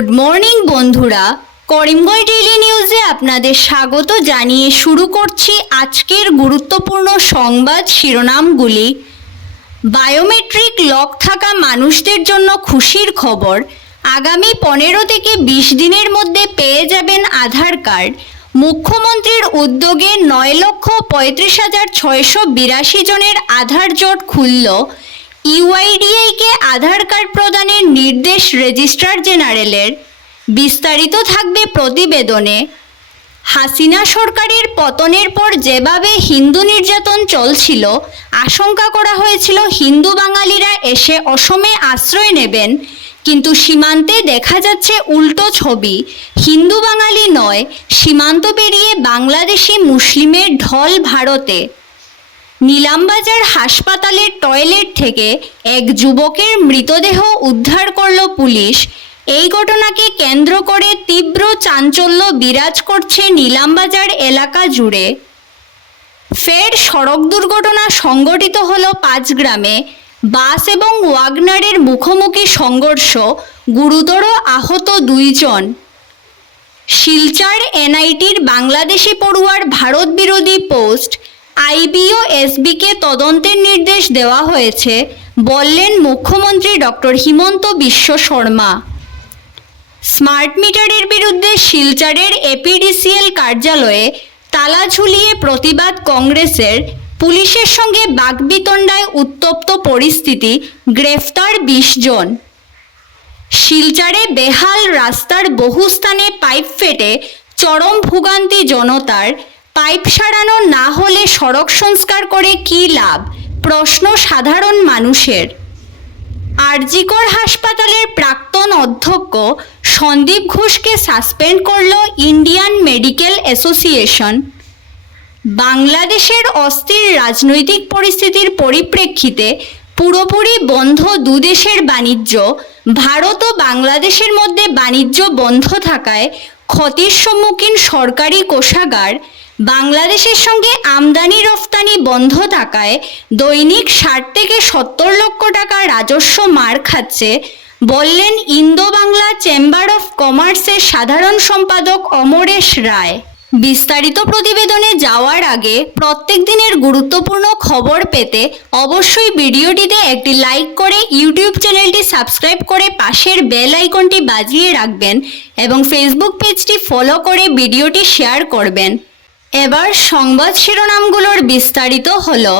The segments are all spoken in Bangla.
গুড মর্নিং বন্ধুরা, করিমগঞ্জ ডেইলি নিউজে আপনাদের স্বাগত জানিয়ে শুরু করছি আজকের গুরুত্বপূর্ণ সংবাদ শিরোনামগুলি। বায়োমেট্রিক লক থাকা মানুষদের জন্য খুশির খবর। আগামী 15 থেকে 20 দিনের মধ্যে পেয়ে যাবেন আধার কার্ড। মুখ্যমন্ত্রীর উদ্যোগে 9,35,682 জনের আধার জোট খুলল। ইউআইডিআইকে আধার কার্ড প্রদানের নির্দেশ রেজিস্ট্রার জেনারেলের। বিস্তারিত থাকবে প্রতিবেদনে। হাসিনা সরকারের পতনের পর যেভাবে হিন্দু নির্যাতন চলছিল, আশঙ্কা করা হয়েছিল হিন্দু বাঙালিরা এসে অসমে আশ্রয় নেবেন, কিন্তু সীমান্তে দেখা যাচ্ছে উল্টো ছবি। হিন্দু বাঙালি নয়, সীমান্ত পেরিয়ে বাংলাদেশি মুসলিমের ঢল ভারতে। নিলামবাজার হাসপাতালের টয়লেট থেকে এক যুবকের মৃতদেহ উদ্ধার করল পুলিশ। এই ঘটনাকে কেন্দ্র করে তীব্র চাঞ্চল্য বিরাজ করছে নিলামবাজার এলাকা জুড়ে। ফের সড়ক দুর্ঘটনা সংঘটিত হল পাঁচগ্রামে। বাস এবং ওয়াগনারের মুখোমুখি সংঘর্ষ, গুরুতর আহত 2 জন। শিলচর এনআইটির বাংলাদেশি পড়ুয়ার ভারত বিরোধী পোস্ট। আইবি ও এসবিকে তদন্তের নির্দেশ দেওয়া হয়েছে, বললেন মুখ্যমন্ত্রী ডক্টর হিমন্ত বিশ্ব শর্মা। স্মার্ট মিটারের বিরুদ্ধে শিলচরের এপিডিসিএল কার্যালয়ে তালা ঝুলিয়ে প্রতিবাদ কংগ্রেসের। পুলিশের সঙ্গে বাকবিতণ্ডায় উত্তপ্ত পরিস্থিতি, গ্রেফতার 20 জন। শিলচরে বেহাল রাস্তার বহু স্থানে পাইপ ফেটে চরম ভোগান্তি জনতার। পাইপ সারানো না হলে সড়ক সংস্কার করে কী লাভ, প্রশ্ন সাধারণ মানুষের। আরজিকর হাসপাতালের প্রাক্তন অধ্যক্ষ সন্দীপ ঘোষকে সাসপেন্ড করল ইন্ডিয়ান মেডিকেল অ্যাসোসিয়েশন। বাংলাদেশের অস্থির রাজনৈতিক পরিস্থিতির পরিপ্রেক্ষিতে পুরোপুরি বন্ধ দুদেশের বাণিজ্য। ভারত ও বাংলাদেশের মধ্যে বাণিজ্য বন্ধ থাকায় ক্ষতির সম্মুখীন সরকারি কোষাগার। বাংলাদেশের সঙ্গে আমদানি রফতানি বন্ধ থাকায় দৈনিক 60 থেকে 70 লক্ষ টাকা রাজস্ব মার খাচ্ছে, বললেন ইন্দো বাংলা চেম্বার অফ কমার্সের সাধারণ সম্পাদক অমরেশ রায়। বিস্তারিত প্রতিবেদনে যাওয়ার আগে প্রত্যেক দিনের গুরুত্বপূর্ণ খবর পেতে অবশ্যই ভিডিওটিতে একটি লাইক করে ইউটিউব চ্যানেলটি সাবস্ক্রাইব করে পাশের বেল আইকনটি বাজিয়ে রাখবেন এবং ফেসবুক পেজটি ফলো করে ভিডিওটি শেয়ার করবেন। এবার সংবাদ শিরোনামগুলোর বিস্তারিত হলো।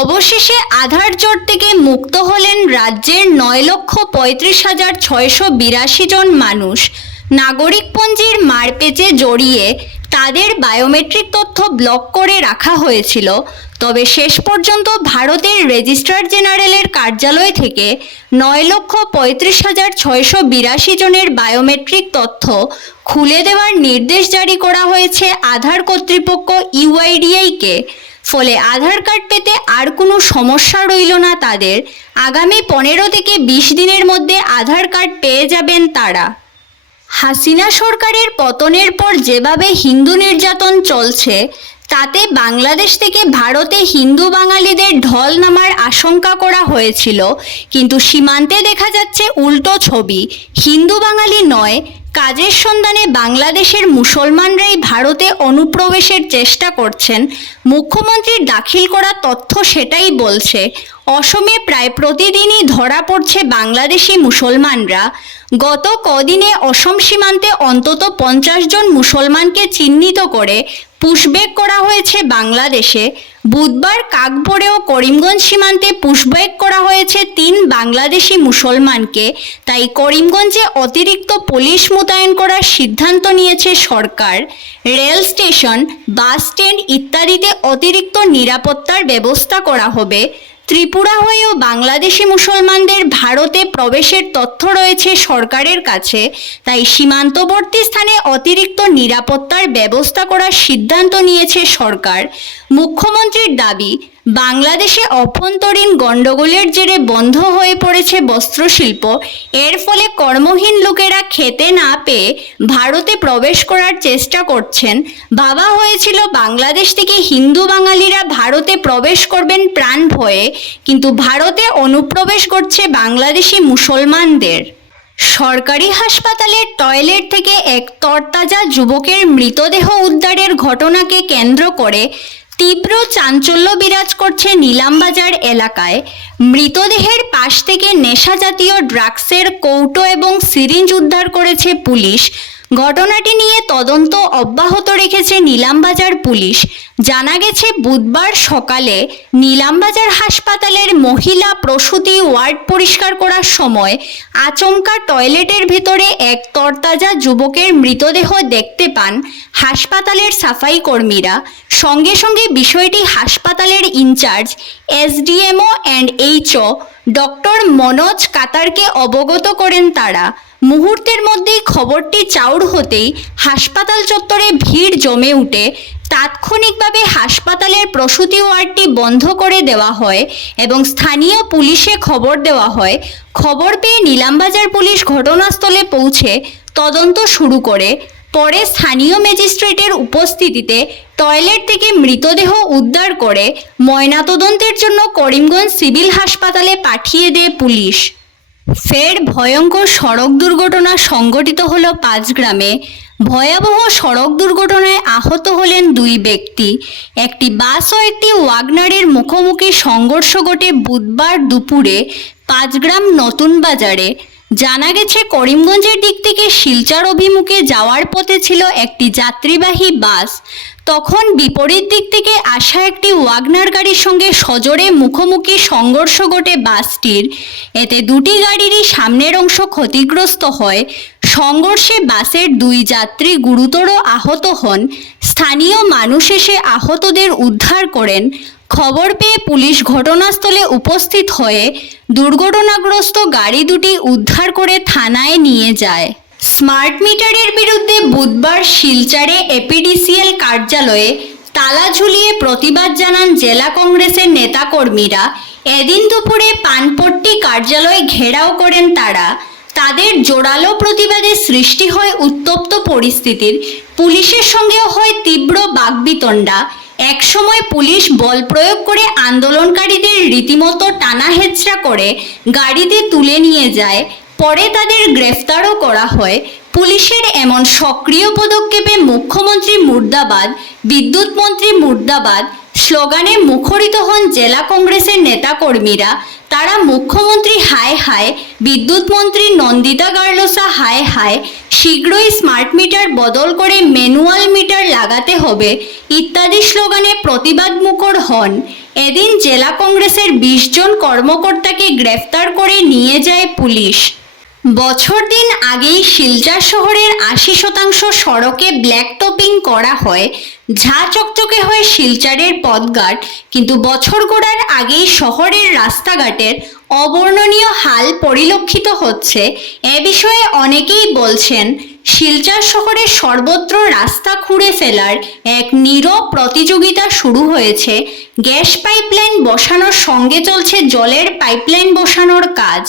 অবশেষে আধার জোট থেকে মুক্ত হলেন রাজ্যের 9,35,682 জন মানুষ। নাগরিকপঞ্জির মারপ্যাচে জড়িয়ে তাদের বায়োমেট্রিক তথ্য ব্লক করে রাখা হয়েছিল, তবে শেষ পর্যন্ত ভারতের রেজিস্ট্রার জেনারেলের কার্যালয় থেকে 9,35,682 জনের বায়োমেট্রিক তথ্য খুলে দেওয়ার নির্দেশ জারি করা হয়েছে আধার কর্তৃপক্ষ ইউআইডিআইকে। ফলে আধার কার্ড পেতে আর কোনো সমস্যা রইল না তাদের। আগামী 15 থেকে 20 দিনের মধ্যে আধার কার্ড পেয়ে যাবেন তারা। হাসিনা সরকারের পতনের পর যেভাবে হিন্দু নির্যাতন চলছে, তাতে বাংলাদেশ থেকে ভারতে হিন্দু বাঙালিদের ঢল নামার আশঙ্কা করা হয়েছিল, কিন্তু সীমান্তে দেখা যাচ্ছে উল্টো ছবি। হিন্দু বাঙালি নয়, কাজের সন্ধানে বাংলাদেশের মুসলমানরাই ভারতে অনুপ্রবেশের চেষ্টা করছেন। মুখ্যমন্ত্রীর দাখিল করা তথ্য সেটাই বলছে। অসমে প্রায় প্রতিদিনই ধরা পড়ছে বাংলাদেশি মুসলমানরা। গত কদিনে অসম সীমান্তে অন্তত 50 জন মুসলমানকে চিহ্নিত করে পুশব্যাক করা হয়েছে বাংলাদেশে। বুধবার কাকভোরে ও করিমগঞ্জ সীমান্তে পুশব্যাক করা হয়েছে 3 বাংলাদেশি মুসলমানকে। তাই করিমগঞ্জে অতিরিক্ত পুলিশ মোতায়েন করার সিদ্ধান্ত নিয়েছে সরকার। রেল স্টেশন, বাস স্ট্যান্ড ইত্যাদিতে অতিরিক্ত নিরাপত্তার ব্যবস্থা করা হবে। ত্রিপুরা হয়েও বাংলাদেশি মুসলমানদের ভারতে প্রবেশের তথ্য রয়েছে সরকারের কাছে, তাই সীমান্তবর্তী স্থানে অতিরিক্ত নিরাপত্তার ব্যবস্থা করার সিদ্ধান্ত নিয়েছে সরকার। মুখ্যমন্ত্রীর দাবি, বাংলাদেশে অভ্যন্তরীণ গণ্ডগোলের জেরে বন্ধ হয়ে পড়েছে বস্ত্রশিল্প। এর ফলে কর্মহীন লোকেরা খেতে না পেয়ে ভারতে প্রবেশ করার চেষ্টা করছেন। ভাবা হয়েছিল বাংলাদেশ থেকে হিন্দু বাঙালিরা ভারতে প্রবেশ করবেন প্রাণ ভয়ে, কিন্তু ভারতে অনুপ্রবেশ করছে বাংলাদেশি মুসলমানদের। সরকারি হাসপাতালের টয়লেট থেকে এক তরতাজা যুবকের মৃতদেহ উদ্ধারের ঘটনাকে কেন্দ্র করে তীব্র চাঞ্চল্য বিরাজ করছে নিলামবাজার এলাকায়। মৃতদেহের পাশ থেকে নেশাজাতীয় ড্রাগসের কৌটো এবং সিরিঞ্জ উদ্ধার করেছে পুলিশ। ঘটনাটি নিয়ে তদন্ত অব্যাহত রেখেছে নিলামবাজার পুলিশ। জানা গেছে বুধবার সকালে নিলামবাজার হাসপাতালের মহিলা প্রসূতি ওয়ার্ড পরিষ্কার করার সময় আচমকা টয়লেটের ভেতরে এক তরতাজা যুবকের মৃতদেহ দেখতে পান হাসপাতালের সাফাই কর্মীরা। সঙ্গে সঙ্গে বিষয়টি হাসপাতালের in charge SDMO and HO doctor Manoj কাতারকে অবগত করেন তারা। মুহূর্তের মধ্যেই খবরটি চাউর হতেই হাসপাতাল চত্বরে ভিড় জমে উঠে তাৎক্ষণিকভাবে হাসপাতালের প্রসূতি ওয়ার্ডটি বন্ধ করে দেওয়া হয় এবং স্থানীয় পুলিশে খবর দেওয়া হয়। খবর পেয়ে নিলামবাজার পুলিশ ঘটনাস্থলে পৌঁছে তদন্ত শুরু করে। পরে স্থানীয় ম্যাজিস্ট্রেটের উপস্থিতিতে টয়লেট থেকে মৃতদেহ উদ্ধার করে ময়নাতদন্তের জন্য করিমগঞ্জ সিভিল হাসপাতালে পাঠিয়ে দেয় পুলিশ। ফের ভয়ঙ্কর সড়ক দুর্ঘটনা সংঘটিত হলো পাঁচগ্রামে। ভয়াবহ সড়ক দুর্ঘটনায় আহত হলেন দুই ব্যক্তি। একটি বাস ও একটি ওয়াগনারের মুখোমুখি সংঘর্ষ ঘটে বুধবার দুপুরে পাঁচগ্রাম নতুন বাজারে। জানা গেছে করিমগঞ্জের দিক থেকে শিলচর অভিমুখে যাওয়ার পথে ছিল একটি যাত্রীবাহী বাস। তখন বিপরীত দিক থেকে আসা একটি ওয়াগনার গাড়ির সঙ্গে সজোরে মুখোমুখি সংঘর্ষ ঘটে বাসটির। এতে দুটি গাড়িরই সামনের অংশ ক্ষতিগ্রস্ত হয়। সংঘর্ষে বাসের দুই যাত্রী গুরুতর আহত হন। স্থানীয় মানুষ এসে আহতদের উদ্ধার করেন। খবর পেয়ে পুলিশ ঘটনাস্থলে উপস্থিত হয়ে দুর্ঘটনাগ্রস্ত গাড়ি দুটি উদ্ধার করে থানায় নিয়ে যায়। স্মার্ট মিটারের বিরুদ্ধে বুধবার শিলচরে এপিডিসিএল কার্যালয়ে তালা ঝুলিয়ে প্রতিবাদ জানান জেলা কংগ্রেসের নেতাকর্মীরা। এদিন দুপুরে পানপট্টি কার্যালয় ঘেরাও করেন তারা। তাদের জোরালো প্রতিবাদে সৃষ্টি হয় উত্তপ্ত পরিস্থিতির। পুলিশের সঙ্গেও হয় তীব্র বাকবিতণ্ডা। একসময় পুলিশ বল প্রয়োগ করে আন্দোলনকারীদের রীতিমতো টানা হেঁচড়া করে গাড়িতে তুলে নিয়ে যায়। পরে তাদের গ্রেফতারও করা হয়। পুলিশের এমন সক্রিয় পদক্ষেপে মুখ্যমন্ত্রী মুর্দাবাদ, বিদ্যুৎ মন্ত্রী মুর্দাবাদ স্লোগানে মুখরিত হন জেলা কংগ্রেসের নেতাকর্মীরা। তারা মুখ্যমন্ত্রী হায় হায়, বিদ্যুৎ মন্ত্রী নন্দিতা গার্লোসা হায় হায়, শীঘ্রই স্মার্ট মিটার বদল করে ম্যানুয়াল মিটার লাগাতে হবে ইত্যাদি স্লোগানে প্রতিবাদ মুখর হন। এদিন জেলা কংগ্রেসের 20 জন কর্মকর্তাকে গ্রেফতার করে নিয়ে যায় পুলিশ। বছর দিন আগেই শিলচর শহরের 80% সড়কে ব্ল্যাক টপিং করা হয়। ঝা চকচকে হয় শিলচরের পথঘাট, কিন্তু বছর গড়ার আগেই শহরের রাস্তাঘাটের অবর্ণনীয় হাল পরিলক্ষিত হচ্ছে। এ বিষয়ে অনেকেই বলছেন শিলচর শহরের সর্বত্র রাস্তা খুঁড়ে ফেলার এক নীরব প্রতিযোগিতা শুরু হয়েছে। গ্যাস পাইপলাইন বসানোর সঙ্গে চলছে জলের পাইপলাইন বসানোর কাজ।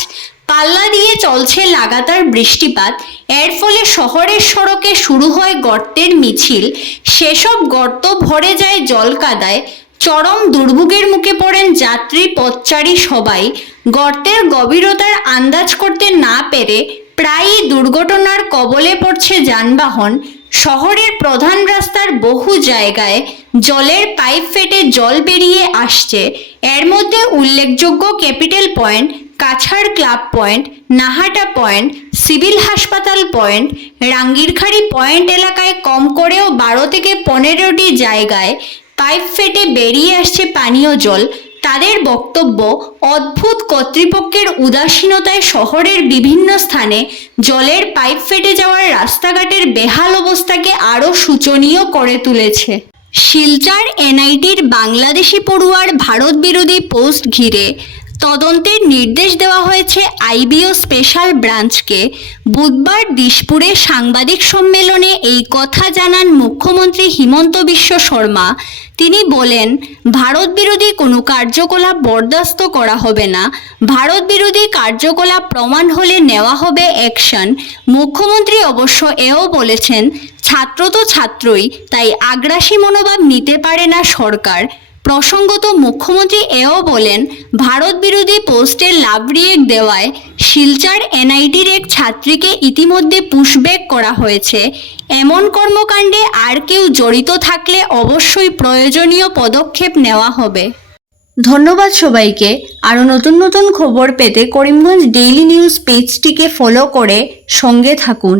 পাল্লা দিয়ে চলছে লাগাতার বৃষ্টিপাত। এর ফলে শহরের সড়কে শুরু হয় গর্তের মিছিল। সেসব গর্ত ভরে যায় জল কাদায়। চরম দুর্ভোগের মুখে পড়েন যাত্রী পথচারী সবাই। গর্তের গভীরতার আন্দাজ করতে না পেরে প্রায়ই দুর্ঘটনার কবলে পড়ছে যানবাহন। শহরের প্রধান রাস্তার বহু জায়গায় জলের পাইপ ফেটে জল বেরিয়ে আসছে। এর মধ্যে উল্লেখযোগ্য capital point, Cachar club point, Nahata point, civil হাসপাতাল পয়েন্ট, রাঙ্গিরখাড়ি পয়েন্ট এলাকায় কম করেও 12 থেকে 15টি জায়গায় পাইপ ফেটে বেরিয়ে আসছে পানীয় জল। তাদের বক্তব্য, অদ্ভুত কর্তৃপক্ষের উদাসীনতায় শহরের বিভিন্ন স্থানে জলের পাইপ ফেটে যাওয়ার রাস্তাঘাটের বেহাল অবস্থাকে আরও শোচনীয় করে তুলেছে। শিলচর এনআইটির বাংলাদেশি পড়ুয়ার ভারত বিরোধী পোস্ট ঘিরে তদন্তের নির্দেশ দেওয়া হয়েছে আইবিও স্পেশাল ব্রাঞ্চকে। বুধবার দিশপুরে সাংবাদিক সম্মেলনে এই কথা জানান মুখ্যমন্ত্রী হিমন্ত বিশ্ব শর্মা। তিনি বলেন, ভারত বিরোধী কোনো কার্যকলাপ বরদাস্ত করা হবে না। ভারত বিরোধী কার্যকলাপ প্রমাণ হলে নেওয়া হবে অ্যাকশন। মুখ্যমন্ত্রী অবশ্য এও বলেছেন, ছাত্র তো ছাত্রই, তাই আগ্রাসী মনোভাব নিতে পারে না সরকার। প্রসঙ্গত মুখ্যমন্ত্রী এও বলেন, ভারত বিরোধী পোস্টের লাভ রিয়েক্ট দেওয়ায় শিলচর এনআইটির এক ছাত্রীকে ইতিমধ্যে পুশব্যাক করা হয়েছে। এমন কর্মকাণ্ডে আর কেউ জড়িত থাকলে অবশ্যই প্রয়োজনীয় পদক্ষেপ নেওয়া হবে। ধন্যবাদ সবাইকে। আরও নতুন নতুন খবর পেতে করিমগঞ্জ ডেইলি নিউজ পেজটিকে ফলো করে সঙ্গে থাকুন।